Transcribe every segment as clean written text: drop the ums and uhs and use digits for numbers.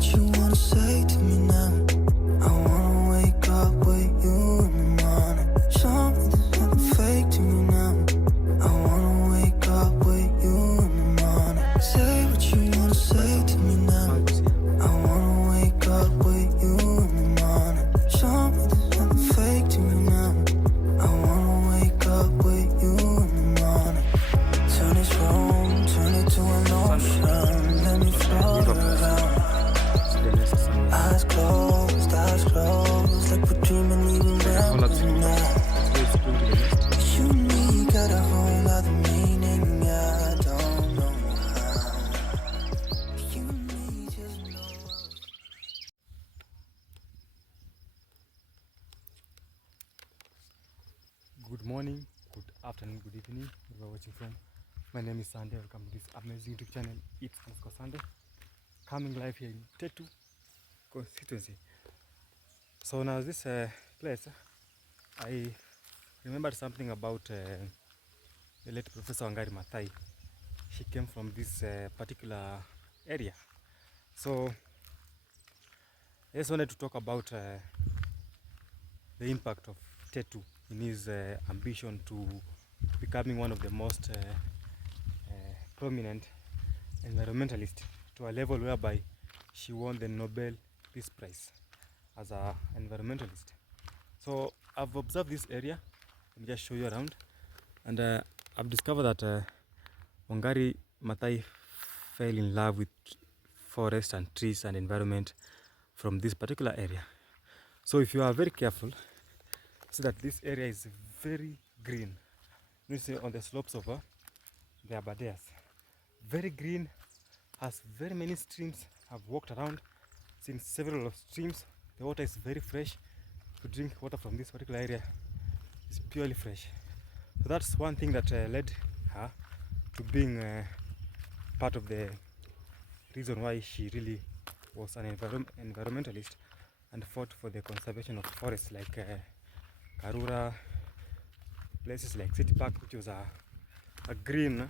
what you wanna say to me now. I wanna wake up with you in the morning. Show me there's nothing fake to me now. I wanna wake up with you in the morning. Say what you wanna say to me now. I wanna wake up with you in the morning. Show me there's nothing fake to me now. I wanna wake up with you in the morning. Turn this room, turn it to an ocean. Let me float around. Eyes closed, like we're dreaming even when we're not. You and me got a whole other meaning, I don't know how. You and me just know. Good morning, good afternoon, good evening, wherever you are watching from. My name is Sande. Welcome to this amazing YouTube channel. It's Sande, coming live here in Tetu constituency. So now this place, I remembered something about the late Professor Wangari Maathai. She came from this particular area. So I just wanted to talk about the impact of Tetu in his ambition to becoming one of the most prominent environmentalists, to a level whereby she won the Nobel Peace Prize as an environmentalist. So I've observed this area. Let me just show you around, and I've discovered that Wangari Maathai fell in love with forest and trees and environment from this particular area. So if you are very careful, see that this area is very green. You see on the slopes of the Abadeas, very green, has very many streams. I've walked around, seen several of streams. The water is very fresh. To drink water from this particular area is purely fresh. So that's one thing that led her to being part of the reason why she really was an environmentalist and fought for the conservation of forests like Karura, places like City Park, which was a green,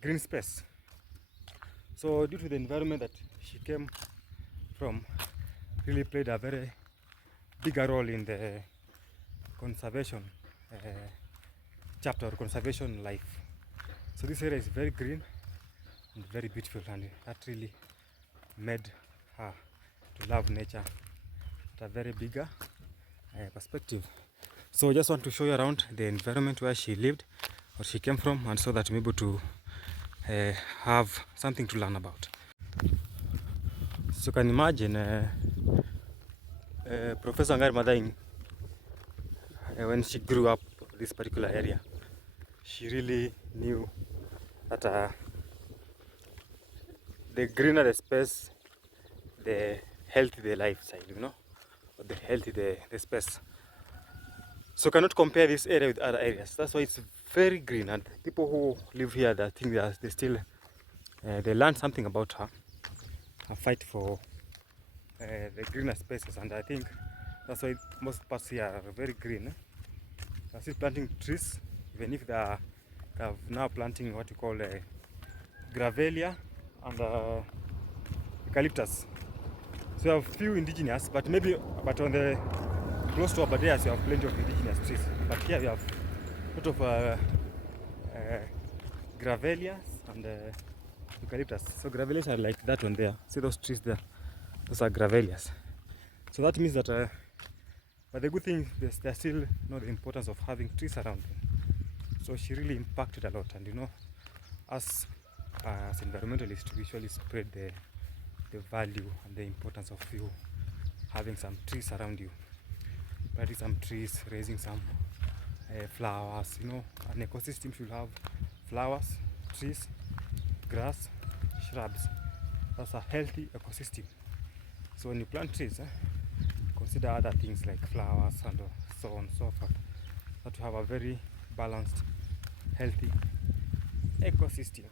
green space. So due to the environment that she came from, really played a very bigger role in the conservation chapter or conservation life. So this area is very green and very beautiful, and that really made her to love nature at a very bigger perspective. So I just want to show you around the environment where she lived or she came from, and so that I'm able to have something to learn about. So you can imagine Professor Wangari Maathai, when she grew up this particular area, she really knew that the greener the space, the healthy the lifestyle, you know, or the healthy the space. So cannot compare this area with other areas. That's why it's very green, and people who live here, they think they still they learn something about her fight for the greener spaces, and I think that's why most parts here are very green. They're still planting trees, even if they are now planting what you call gravelia and eucalyptus. So you have few indigenous, but on the close to Abadeas you have plenty of indigenous trees. But here we have a lot of gravelias and eucalyptus. So gravelias are like that one there. See those trees there? Those are gravelias. So that means that, but the good thing is they still know the importance of having trees around them. So she really impacted a lot, and you know, as environmentalists, we usually spread the value and the importance of you having some trees around you, planting some trees, raising some flowers. You know, an ecosystem should have flowers, trees, grass, shrubs. That's a healthy ecosystem. So when you plant trees, consider other things like flowers and so on and so forth, that to have a very balanced, healthy ecosystem.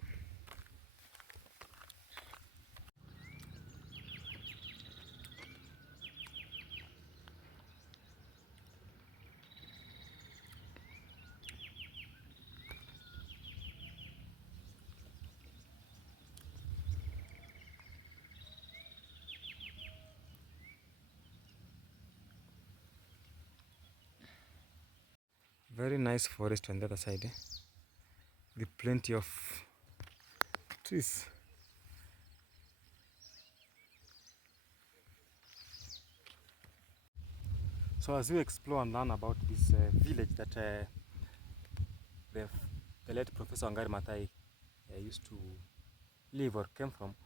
Very nice forest on the other side, with plenty of trees. So as we explore and learn about this village that the, the late Professor Wangari Maathai used to live or came from,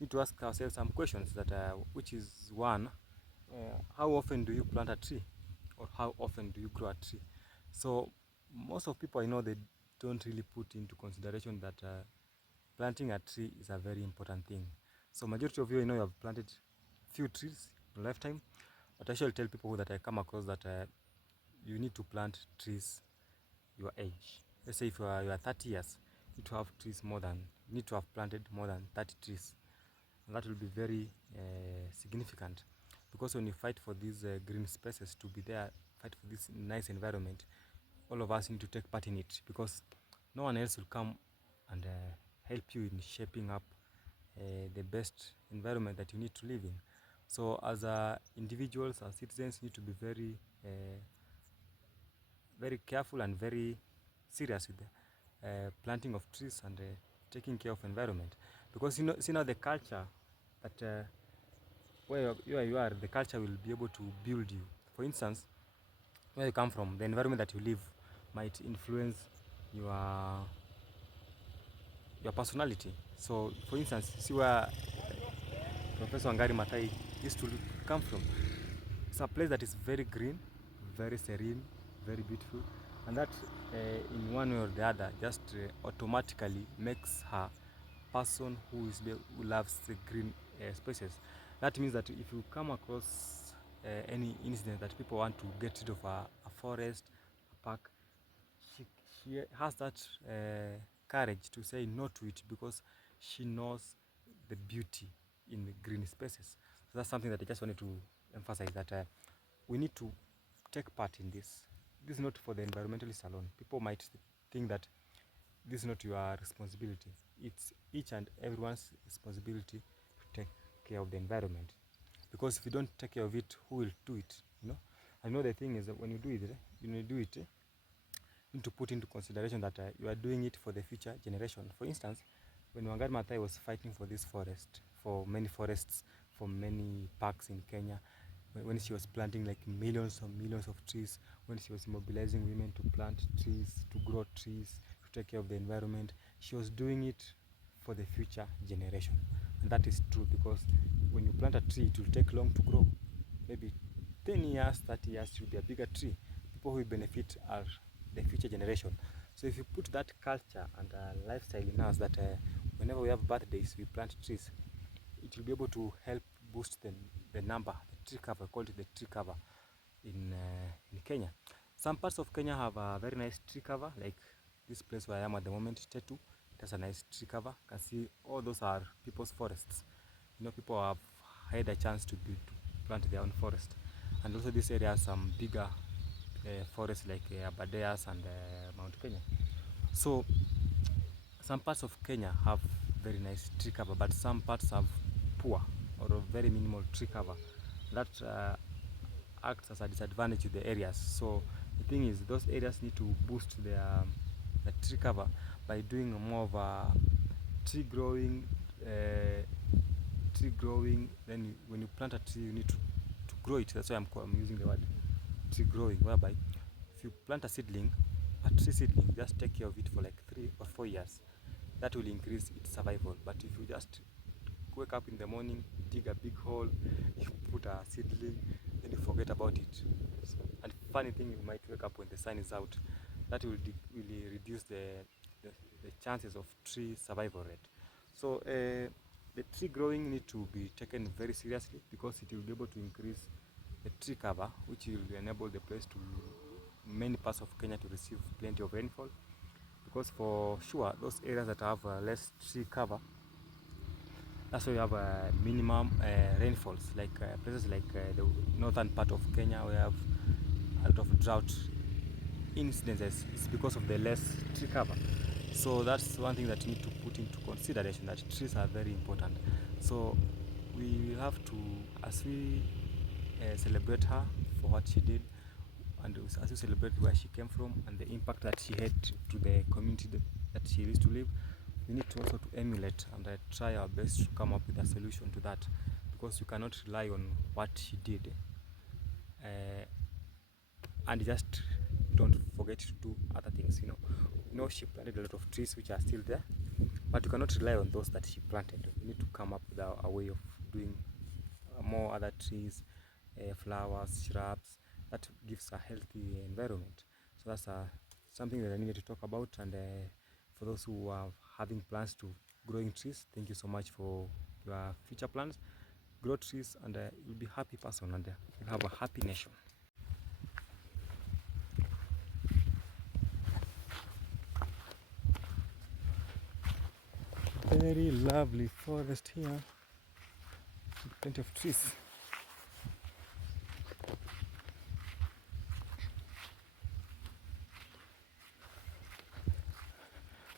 we need to ask ourselves some questions that which is one, how often do you plant a tree, or how often do you grow a tree? So most of people I know, they don't really put into consideration that planting a tree is a very important thing. So majority of you, I know, you have planted few trees in a lifetime, but I shall tell people that I come across that you need to plant trees your age. Let's say if you are 30 years, you need to have trees more than, you need to have planted more than 30 trees. And that will be very significant, because when you fight for these green spaces to be there, fight for this nice environment, all of us need to take part in it, because no one else will come and help you in shaping up the best environment that you need to live in. So as individuals, as citizens, need to be very very careful and very serious with the planting of trees and taking care of environment, because see now the culture that where you are, the culture will be able to build you. For instance, where you come from, the environment that you live might influence your personality. So for instance, see where Professor Wangari Maathai used to come from. It's a place that is very green, very serene, very beautiful, and that in one way or the other just automatically makes her person who loves the green spaces. That means that if you come across any incident that people want to get rid of a forest, a park, she has that courage to say no to it, because she knows the beauty in the green spaces. So that's something that I just wanted to emphasize, that we need to take part in this. This is not for the environmentalists alone. People might think that this is not your responsibility. It's each and everyone's responsibility to take care of the environment, because if you don't take care of it, who will do it? I know the thing is that when you do it, you need to put into consideration that you are doing it for the future generation. For instance, when Wangari Maathai was fighting for this forest, for many forests, for many parks in Kenya, when she was planting like millions and millions of trees, when she was mobilizing women to plant trees, to grow trees, to take care of the environment, she was doing it for the future generation. And that is true, because when you plant a tree, it will take long to grow. Maybe 10 years, 30 years, it will be a bigger tree. People who will benefit are the future generation. So if you put that culture and lifestyle in us, that whenever we have birthdays, we plant trees, it will be able to help boost the number, the tree cover, called the tree cover in Kenya. Some parts of Kenya have a very nice tree cover, like this place where I am at the moment, Tetu. It has a nice tree cover. You can see all those are people's forests. People have had a chance to plant their own forest. And also this area has some bigger forests like Aberdares and Mount Kenya. So some parts of Kenya have very nice tree cover, but some parts have poor or very minimal tree cover. That acts as a disadvantage to the areas. So the thing is, those areas need to boost the tree cover by doing more of a tree growing. Then when you plant a tree, you need to grow it. That's why I'm using the word tree growing, whereby if you plant a seedling, a tree seedling, just take care of it for like 3 or 4 years. That will increase its survival. But if you just wake up in the morning, dig a big hole, you put a seedling, then you forget about it. And funny thing, you might wake up when the sun is out. That will reduce the chances of tree survival rate. So the tree growing need to be taken very seriously, because it will be able to increase the tree cover, which will enable the place to many parts of Kenya to receive plenty of rainfall. Because for sure, those areas that have less tree cover, that's why you have minimum rainfalls, like places like the northern part of Kenya, where you have a lot of drought incidences. It's because of the less tree cover. So that's one thing that you need to put into consideration, that trees are very important. So we have to, as we celebrate her for what she did, and as you celebrate where she came from and the impact that she had to the community that she used to live, we need to also to emulate and try our best to come up with a solution to that, because you cannot rely on what she did and just don't forget to do other things. She planted a lot of trees which are still there, but you cannot rely on those that she planted. We need to come up with a way of doing more other trees, flowers, shrubs that gives a healthy environment. So that's something that I needed to talk about. And for those who are having plans to growing trees, thank you so much for your future plans. Grow trees and you'll be a happy person, and you'll have a happy nation. Very lovely forest here, plenty of trees.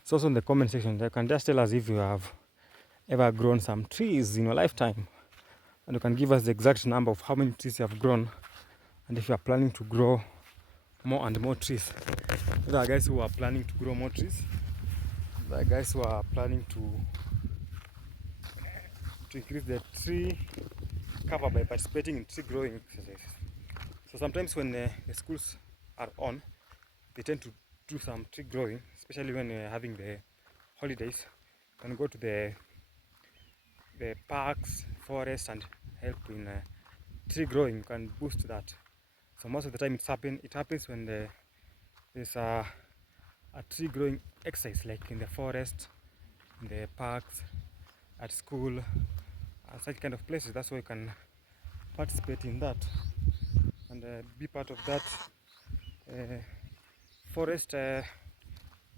So also in the comment section, you can just tell us if you have ever grown some trees in your lifetime, and you can give us the exact number of how many trees you have grown, and if you are planning to grow more and more trees. There are guys who are planning to grow more trees. There are guys who are planning to increase the tree cover by participating in tree growing exercises. So sometimes when the schools are on, they tend to do some tree growing, especially when we're having the holidays. You can go to the parks, forests, and help in tree growing. You can boost that. So most of the time it happens when there's a tree growing exercise, like in the forest, in the parks, at school, and such kind of places. That's why you can participate in that and be part of that forest,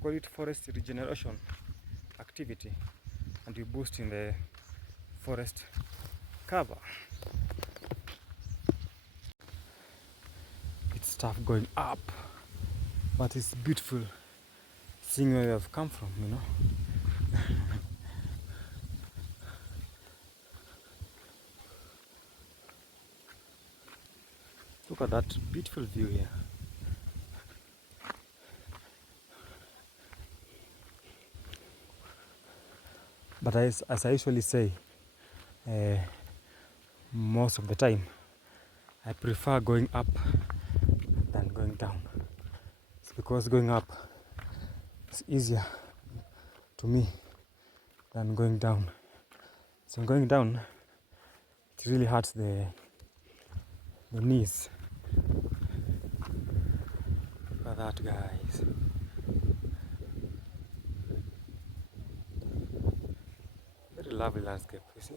call it forest regeneration activity, and you boost in the forest cover. It's tough going up, but it's beautiful seeing where you have come from, Look at that beautiful view here. But as I usually say, most of the time, I prefer going up than going down. It's because going up is easier to me than going down. So going down, it really hurts the knees. Look at that, guys. Very lovely landscape, you see.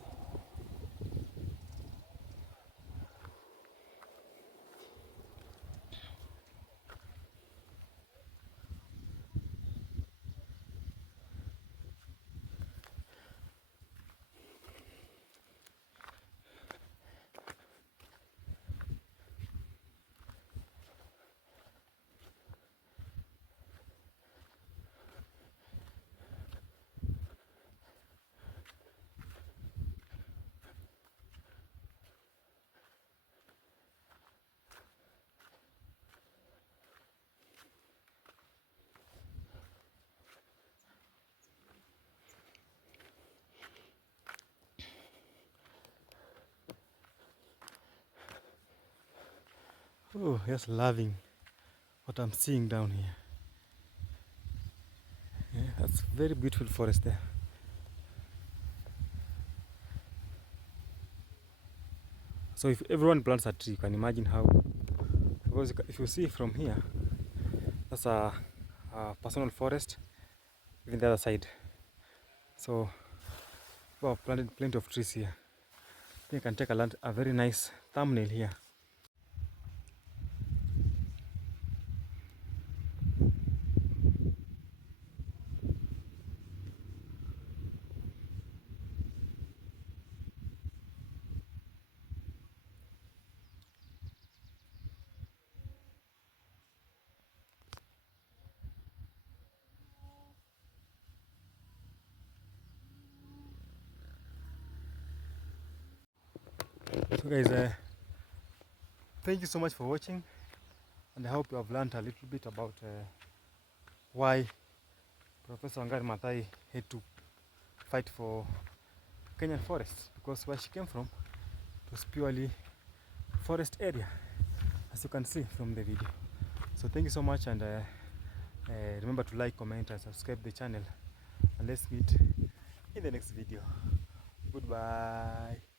Oh, just loving what I'm seeing down here. Yeah, that's very beautiful forest there. So if everyone plants a tree, you can imagine how, because if you see from here, that's a personal forest, even the other side. So we have planted plenty of trees here. I think I can take a very nice thumbnail here. So guys, thank you so much for watching. and I hope you have learned a little bit about why Professor Wangari Maathai had to fight for Kenyan forests, because where she came from it was purely forest area, as you can see from the video. So thank you so much, and remember to like, comment and subscribe the channel, and let's meet in the next video. Goodbye.